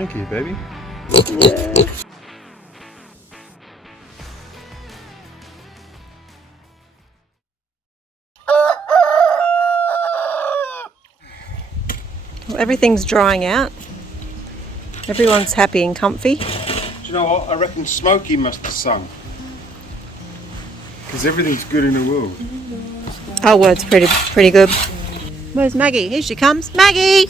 Thank you, baby. Well, everything's drying out. Everyone's happy and comfy. Do you know what? I reckon Smokey must have sung. Because everything's good in the world. Our word's pretty good. Where's Maggie? Here she comes. Maggie!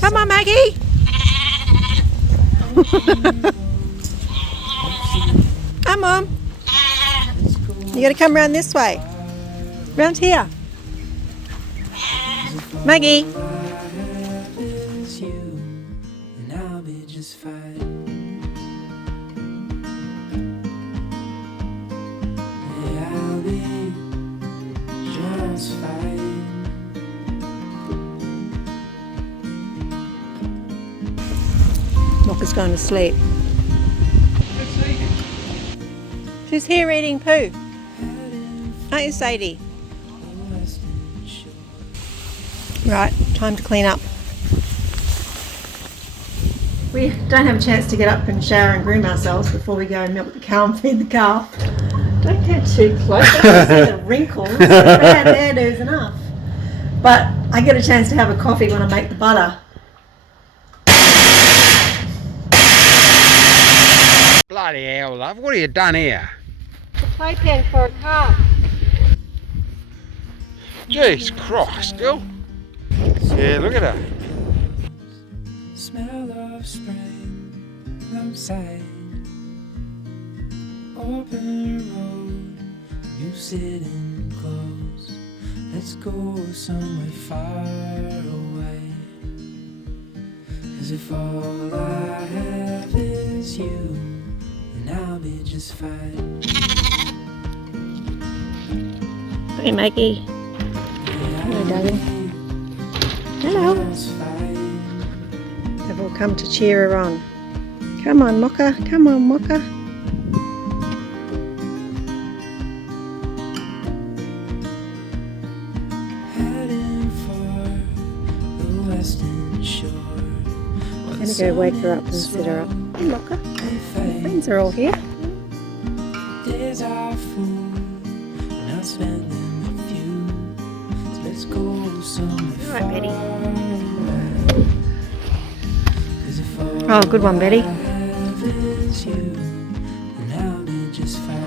Come on, Maggie! Come on. You gotta come round this way. Round here. Maggie! Mocca's going to sleep. She's here eating poo. Aren't you, Sadie? Right, time to clean up. We don't have a chance to get up and shower and groom ourselves before we go and milk the cow and feed the calf. Don't get too close. I can see the wrinkles. Bad hairdo's enough. But I get a chance to have a coffee when I make the butter. Bloody hell, love. What have you done here? A playpen for a calf. Jeez Christ, girl. Yeah, look at her. Smell of spring outside. Open road, you sitting close. Let's go somewhere far away. 'Cause if all I have is you, then I'll be just fine. Hey, Maggie. Hello, darling. Hello. They've all come to cheer her on. Come on, Mocca. Come on, Mocca. Heading for the western shore. I'm going to go wake her up and sit her up. Hey, Mocca. Your friends are all here. Days are full, and I'll spend them with you. So let's go somewhere All right, Betty. far away. 'Cause if all Oh, good one, Betty. I have is you, then I'll be just fine.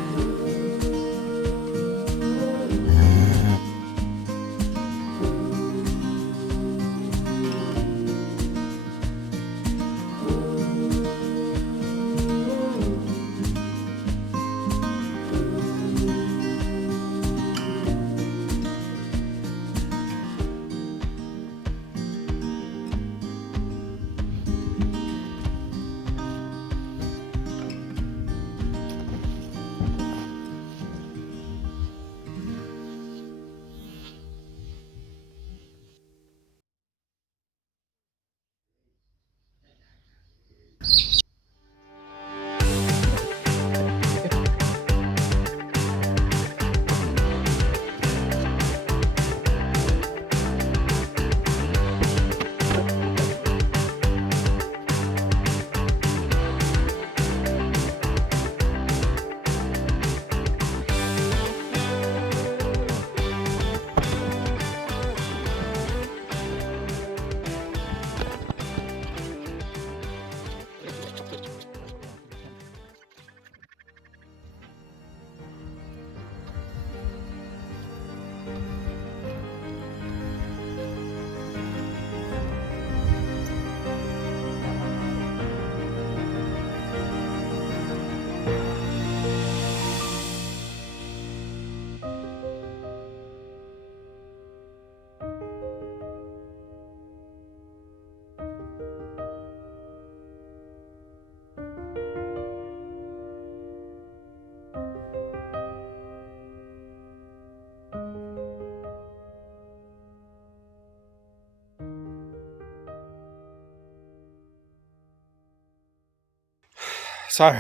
So,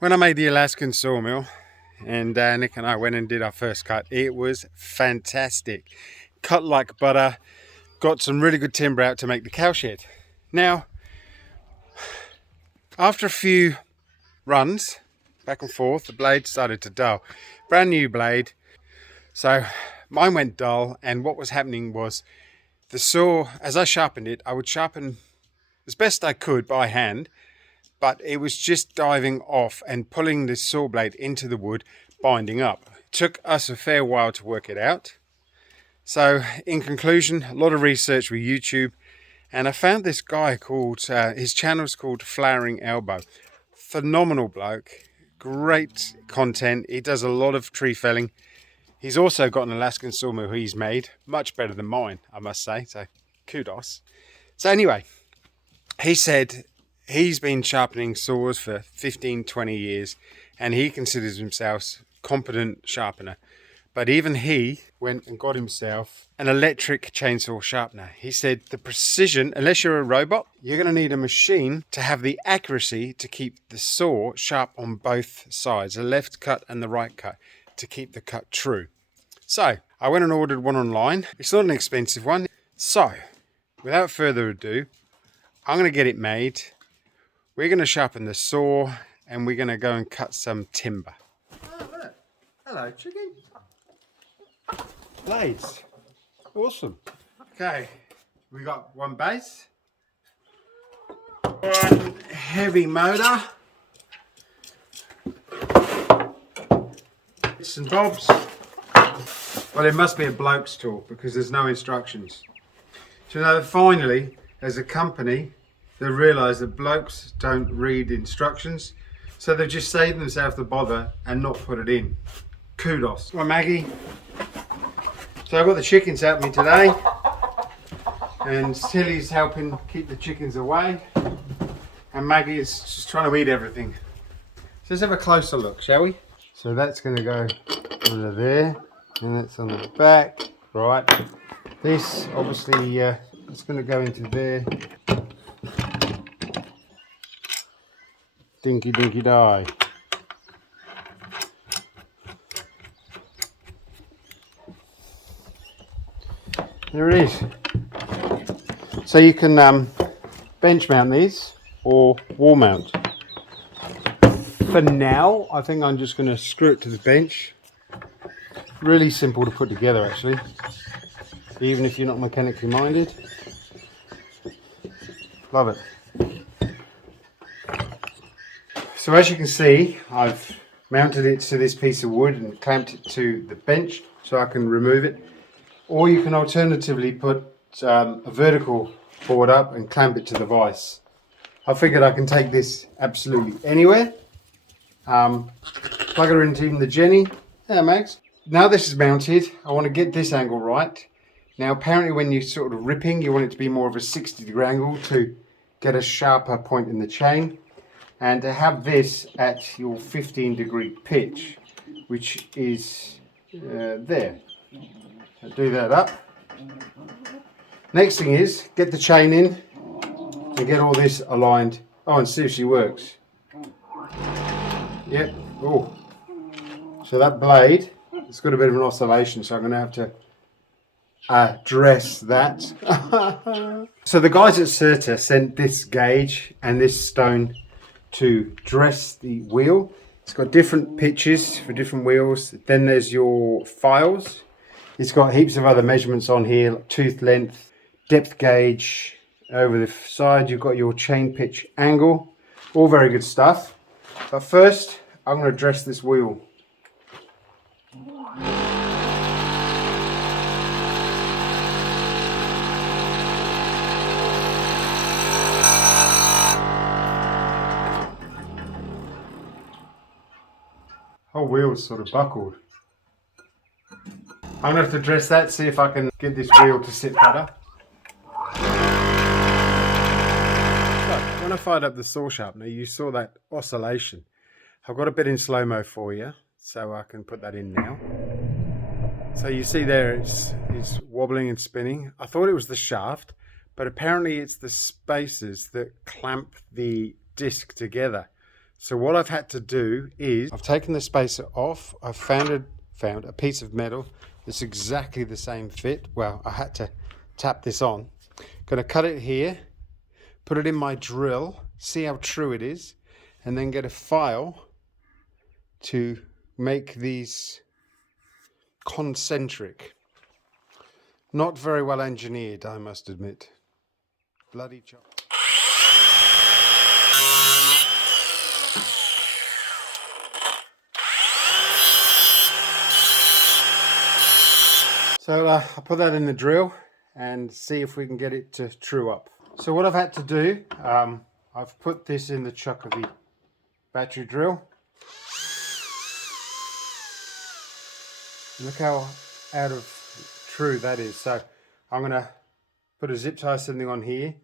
when I made the Alaskan sawmill and Nick and I went and did our first cut, it was fantastic. Cut like butter, got some really good timber out to make the cowshed. Now, after a few runs back and forth, the blade started to dull. Brand new blade, so mine went dull, and what was happening was the saw, as I sharpened it, I would sharpen as best I could by hand, but it was just diving off and pulling the saw blade into the wood, binding up. It took us a fair while to work it out. So in conclusion, a lot of research with YouTube, and I found this guy called, his channel's called Flowering Elbow. Phenomenal bloke, great content. He does a lot of tree felling. He's also got an Alaskan sawmill he's made, much better than mine, I must say, so kudos. So anyway, he said he's been sharpening saws for 15-20 years, and he considers himself a competent sharpener. But even he went and got himself an electric chainsaw sharpener. He said the precision, unless you're a robot, you're going to need a machine to have the accuracy to keep the saw sharp on both sides, the left cut and the right cut, to keep the cut true. So I went and ordered one online. It's not an expensive one. So without further ado, I'm going to get it made. We're going to sharpen the saw, and we're going to go and cut some timber. Oh, look. Hello, chicken. Blades. Awesome. Okay, we got one base, one heavy motor, bits and bobs. Well, it must be a bloke's tool because there's no instructions. So now finally, as a company, they realised that blokes don't read instructions, so they've just saved themselves the bother and not put it in. Kudos. Well, Maggie. So I've got the chickens helping me today, and Tilly's helping keep the chickens away, and Maggie is just trying to eat everything. So let's have a closer look, shall we? So that's going to go under there, and that's on the back, right? This obviously it's going to go into there. Dinky dinky die. There it is. So you can bench mount these or wall mount. For now, I think I'm just going to screw it to the bench. Really simple to put together, actually, even if you're not mechanically minded. Love it. So as you can see, I've mounted it to this piece of wood and clamped it to the bench so I can remove it. Or you can alternatively put a vertical board up and clamp it to the vise. I figured I can take this absolutely anywhere. Plug it into even the Jenny. Yeah, Max. Now this is mounted, I want to get this angle right. Now apparently when you're sort of ripping, you want it to be more of a 60-degree angle to get a sharper point in the chain. And to have this at your 15-degree pitch, which is there. So do that up. Next thing is get the chain in and get all this aligned. Oh, and see if she works. Yep. Oh. So that blade, it's got a bit of an oscillation, so I'm going to have to address that. So the guys at Certa sent this gauge and this stone to dress the wheel. It's got different pitches for different wheels. Then there's your files. It's got heaps of other measurements on here, like tooth length, depth gauge. Over the side you've got your chain pitch angle. All very good stuff. But first I'm going to dress this wheel. Whole wheel's sort of buckled. I'm going to have to dress that, see if I can get this wheel to sit better. So, when I fired up the saw sharpener, you saw that oscillation. I've got a bit in slow-mo for you, so I can put that in now. So you see there, it's wobbling and spinning. I thought it was the shaft, but apparently it's the spacers that clamp the disc together. So what I've had to do is, I've taken the spacer off. I've found a piece of metal that's exactly the same fit. Well, I had to tap this on. Going to cut it here, put it in my drill, see how true it is, and then get a file to make these concentric. Not very well engineered, I must admit. Bloody chop. So I'll put that in the drill and see if we can get it to true up. So what I've had to do, I've put this in the chuck of the battery drill. Look how out of true that is. So I'm going to put a zip tie something on here,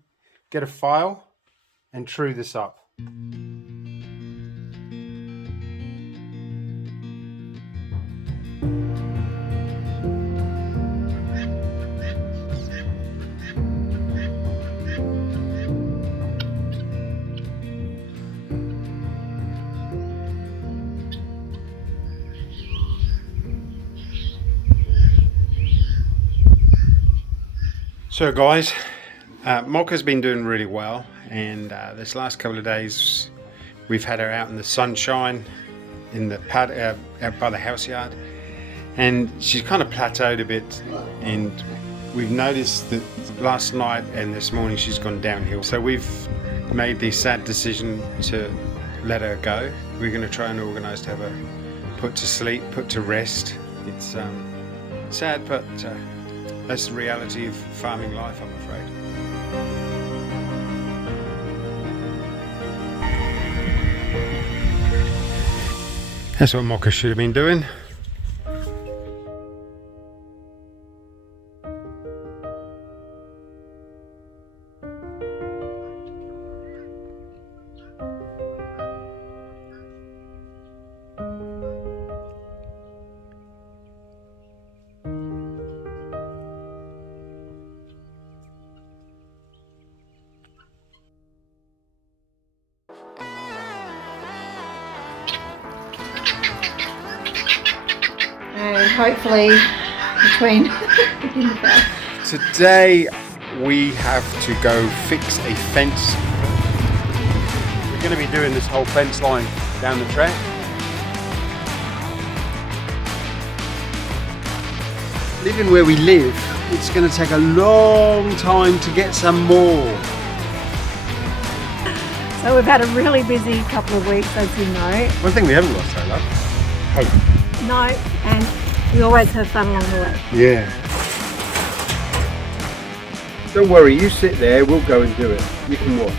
get a file and true this up. So guys, Mocca's been doing really well, and this last couple of days we've had her out in the sunshine in the pad out by the house yard, and she's kind of plateaued a bit, and we've noticed that last night and this morning she's gone downhill. So we've made the sad decision to let her go. We're going to try and organise to have her put to sleep, put to rest. It's sad, but that's the reality of farming life, I'm afraid. That's what Mocca should have been doing. And hopefully between Today we have to go fix a fence. We're going to be doing this whole fence line down the track. Living where we live, it's going to take a long time to get some more. So we've had a really busy couple of weeks, as you know. One thing we haven't lost, though, love, hope. No, and we always have fun along the way. Yeah. Don't worry, you sit there, we'll go and do it. You can watch.